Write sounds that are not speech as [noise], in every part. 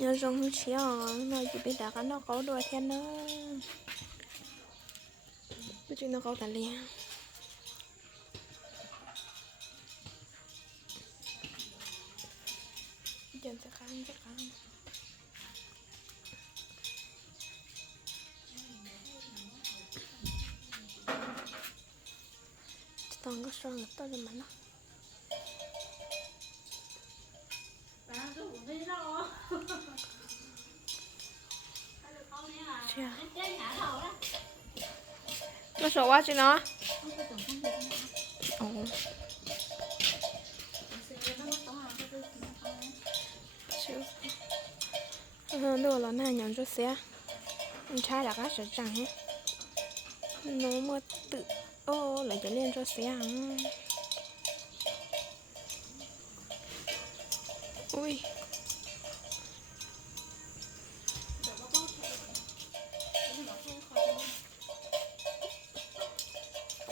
nhớ rong chiếc nó chỉ biết đã cái nó có đôi thiên nữa. Biết chuyện nó có cả liền chân sẽ khăn sẽ khăn tao có xong tao cho mà nó. Nó sợ quá chứ nó Ồ. Chịu. Ờ, đồ là này nhận cho xe Anh trai là các sở chẳng hết Nó mà tự Ô, lại cho lên cho xe hả Ui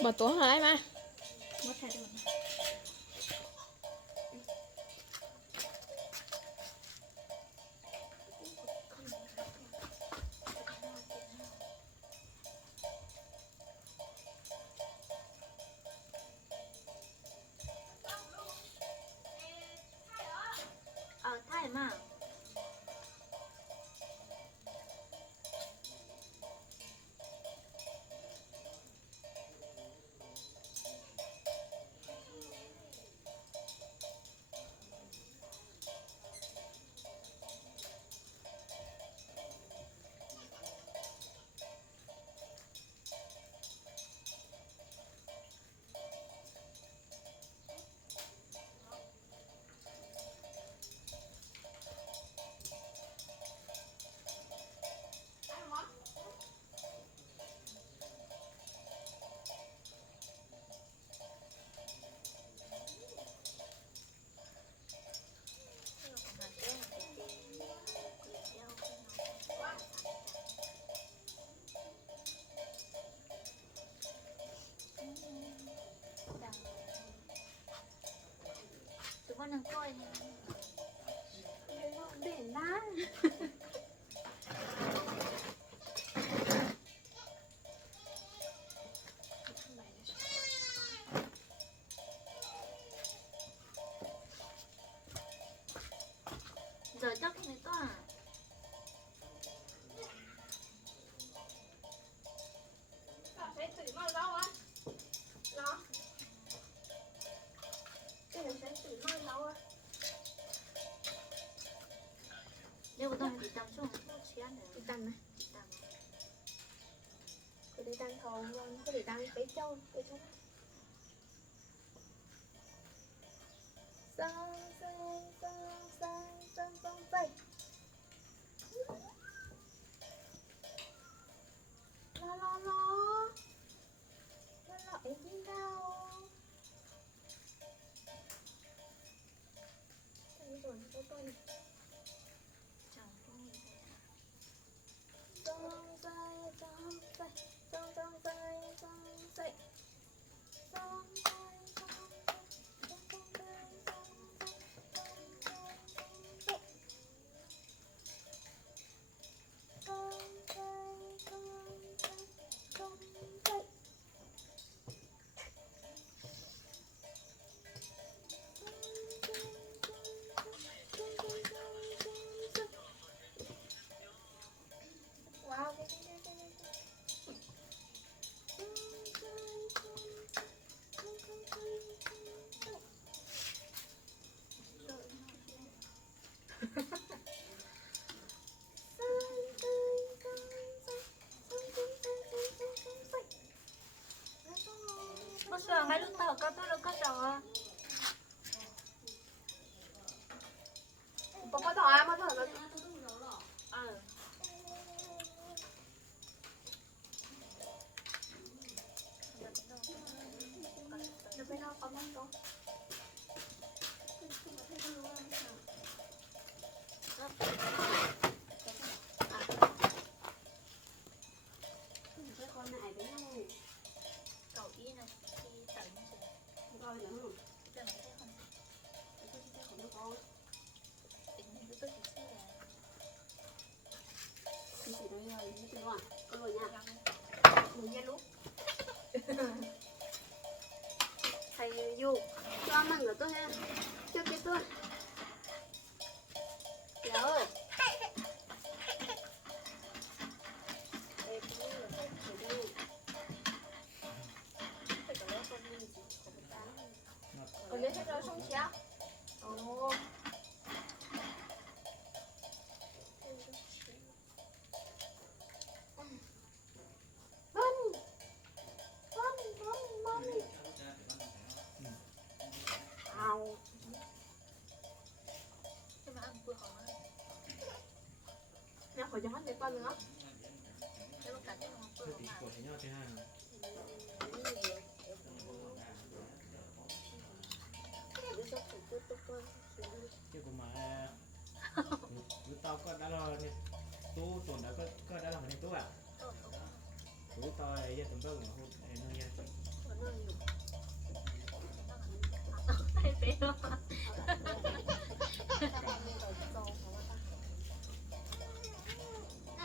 หมดตัวอะไรมาม tăng cái thầy dù cho mang của tôi ha cho cái tôi Nè, khỏi cho hết để con nữa. nếu mà cả cái họ vừa họ mà của nhau thứ hai chứ cũng mà cứ tao có đã lo nè tu tuần đã có có đã làm cái tu à? Tốt tốt tu tao ấy giờ tuần tao [laughs] cũng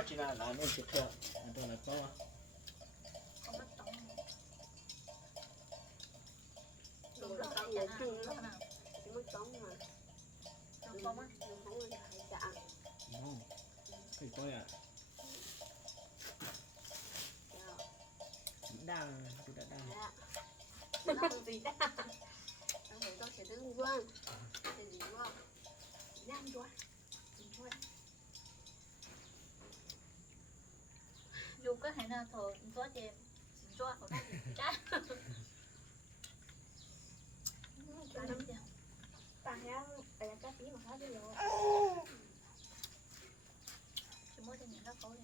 có chỉ là là nên chỉ thừa anh tôi là có mất tống đúng là tao chả nào lúc nào nó có mất không cái tôi à đang tôi đã đang Làm gì đó. Đang quá. Dù có thể nào thôi gió chém gió của nó thì chưa Ta há, tại là cá tí mà đi rồi. chỉ mỗi những nó có đi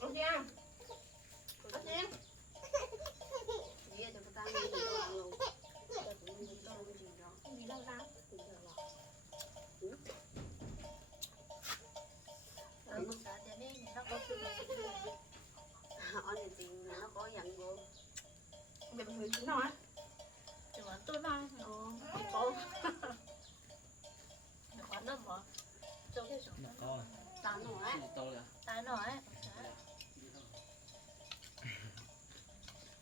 Ok không? Ok em. Gì đâu ra. rồi một xã cho nên nó có sự 나와? 이거 또 나와요. 어. 이거 완전 뭐? 저게 좀. 나와. 나와. 나와. 나와.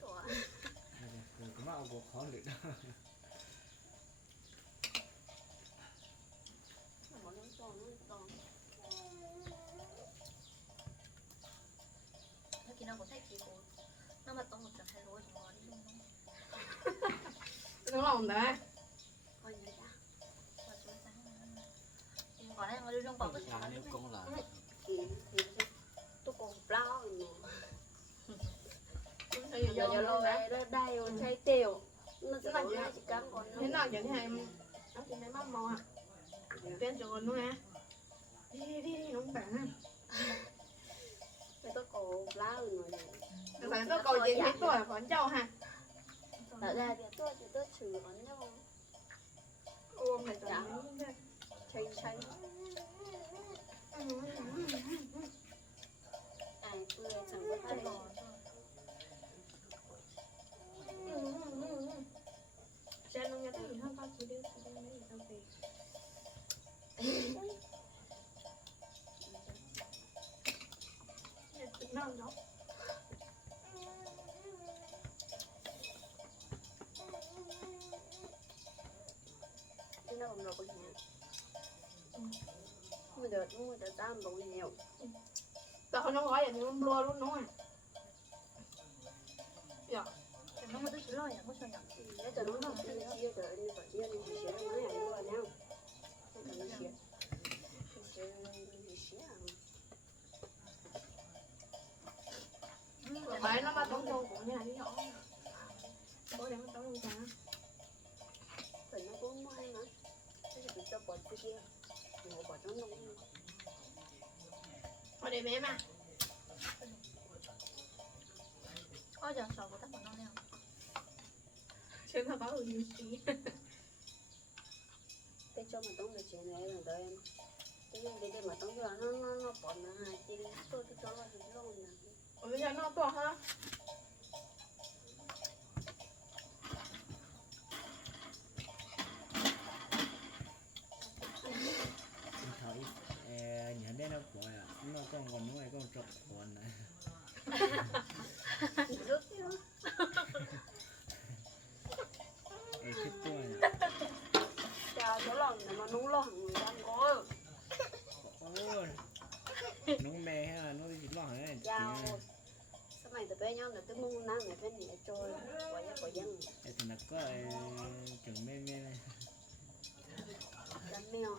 또. 그만 하고 걸리. 먹는 거 먹는 거. 여기 나고 살기고 남았던 거 온다. con là tôi còn lo rồi Bây giờ giờ lâu rồi, nó rồi, ừ. chay tiểu Nó sẽ là như này chỉ cắm còn nào chẳng hạn? Nó chỉ lấy mắt màu à? Tên luôn à Đi đi đi, không phải à Mày tôi cổ lao rồi Mày tôi cổ dính hết tuổi, còn châu hả? Ha. Ôm này tao. Cha nó nghe thấy không tao chỉ đưa tao mấy gì tao về. 먹으면 응. 근데 누구보다 짠 nhiều, Tao không nói vậy thì luôn luôn luôn đúng không? Dạ. Không có tới lo có sao nhỉ? Để cho nó nó chia chia cho anh chỉ chia anh thì sẽ nó chỉ anh luôn nào. Không cần chỉ Chia thì chia. Bạn nó ba tốn vô cũng chỉ là đi nhỏ. chỉ để nó tốn vô chả. Cho nó bỏ để bé mà ôi giờ sầu của tao còn non nè Chứ không có gì gì cái cho mà tống được chuyện này là đợi em cái đi đi mà tống cho nó nó nó bỏ nó hai cái, tôi tôi cho nó thì lông nè Ủa bây giờ nó bỏ ha thở nhận đến nó bỏ à nó con còn nó con trọc còn này rước chứ ai thích tôi à chào lòng mà nung lòng người ta có ôi nó mẹ ha nó chỉ lo hả chào sao mày từ bé nhau là tới mông nắng này bên này trôi quả giá quả dân thì nó có chừng mê mê này. Đam mèo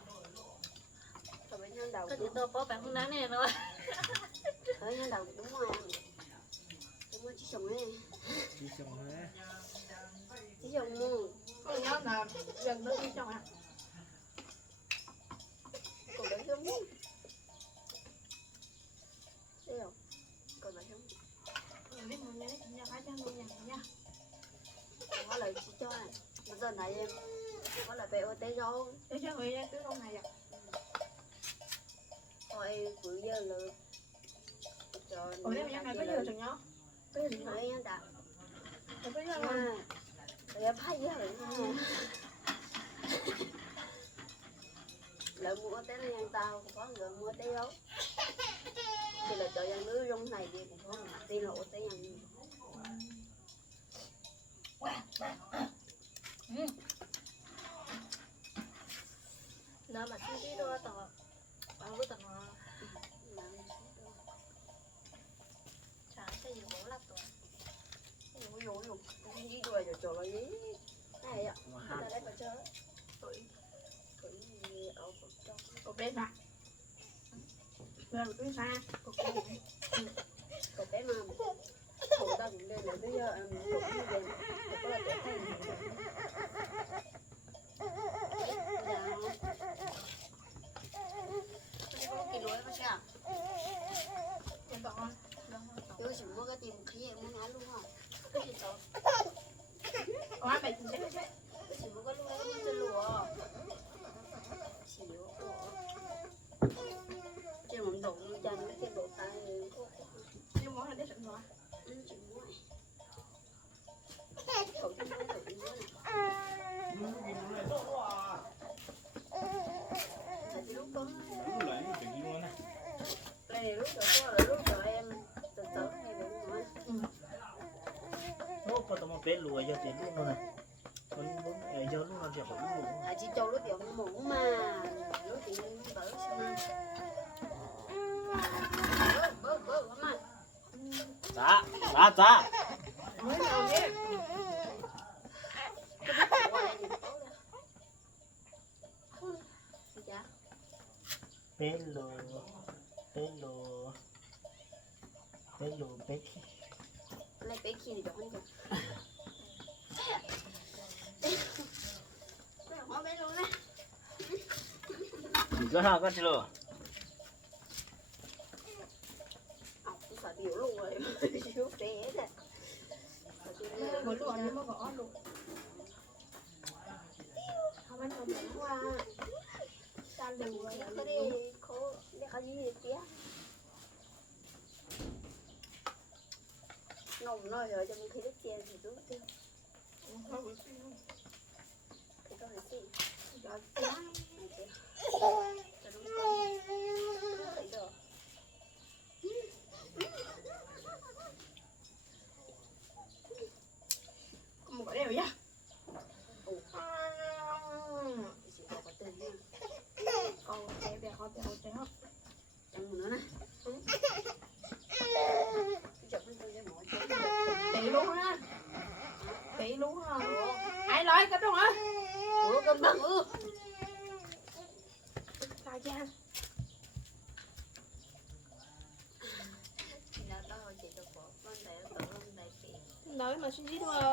từ bé nhau đầu có gì tôi có bạn không đáng nè nữa tới nhau đầu đúng rồi. Đúng rồi chỉ chồng ấy chỉ xong hết chỉ chồng mua Có nhớ là gần tới đi chồng à còn đỡ giống thấy không còn đỡ giống Mình biết mình nhớ nhà phải cho mình nhà nha không có lời chỉ cho này bây giờ này em có lời về ô tế đâu Để cho người ra cứ con này à thôi bữa giờ là Ủa nếu mà nhà này có giờ chồng nhớ Có nói anh đã Có giờ giờ mua tế này tao có lỡ mua tế đâu thì là cho dân nữ rong này thì cũng có mà tin ô tế nhân nếu mà xin đi đua tao bao bữa tao nó chả sẽ gì bố là tôi Ôi dồi ôi, tôi đi đuổi rồi trời ơi này ạ, mà ta đây phải chơi Có bé mà Giờ là cứ xa đời Có cái mà Không ta cũng lên là bây giờ em cũng đi về Có là cái Cái còn không Tôi chỉ mua cái tìm khí em muốn ăn luôn hả? cái gì mày chỉ sẽ sẽ Tôi chỉ mua cái lúa em muốn chơi lúa Chỉ lúa Chứ mà đụng cho nó cái bộ tay Nhưng mà để sẵn rồi Ừ, chỉ mua này Cậu chứ mua cậu chứ mua này Tại vì lúc đó Đây này lúc đó có là lúc đó em Từ từ hay bị nói nó có tao bé lùa cho tiền luôn này. Con muốn giờ lúc nào thì phải luôn. À chị châu lúc tiểu mũ mà. Lúc chị bớ sao mà? Bớ bớ bớ mà. Dạ dạ dạ. Mới nào nhé Cái biết của ai thì tốt ra Dạ bé lùa bé lùa bé lùa bé thi Lấy bé khi thì được không kìa Hóa bé luôn á chỉ có hai con lùa Học tôi phải biểu luôn rồi Chú bé đấy Mới luôn mà có luôn Không anh còn bánh hoa Sao đừng có đi Khó Để khó gì tía Nồng nó rồi cho mình khi đứt tiền thì Thì tôi phải xin Giờ chán Này chị Cho đúng con Thấy được Có một cái đều nhá Thì chị bỏ vào tiền nha Còn cái bè họ bè họ trẻ không Chẳng một nữa nè Chụp lên tôi cho mỗi chỗ Tỷ luôn ha Tỷ luôn ha Ai nói cái đó hả Ủa cơm bằng ư Sao cha Thì là tao chị được bỏ Vâng đại tự vâng đại chị Nói mà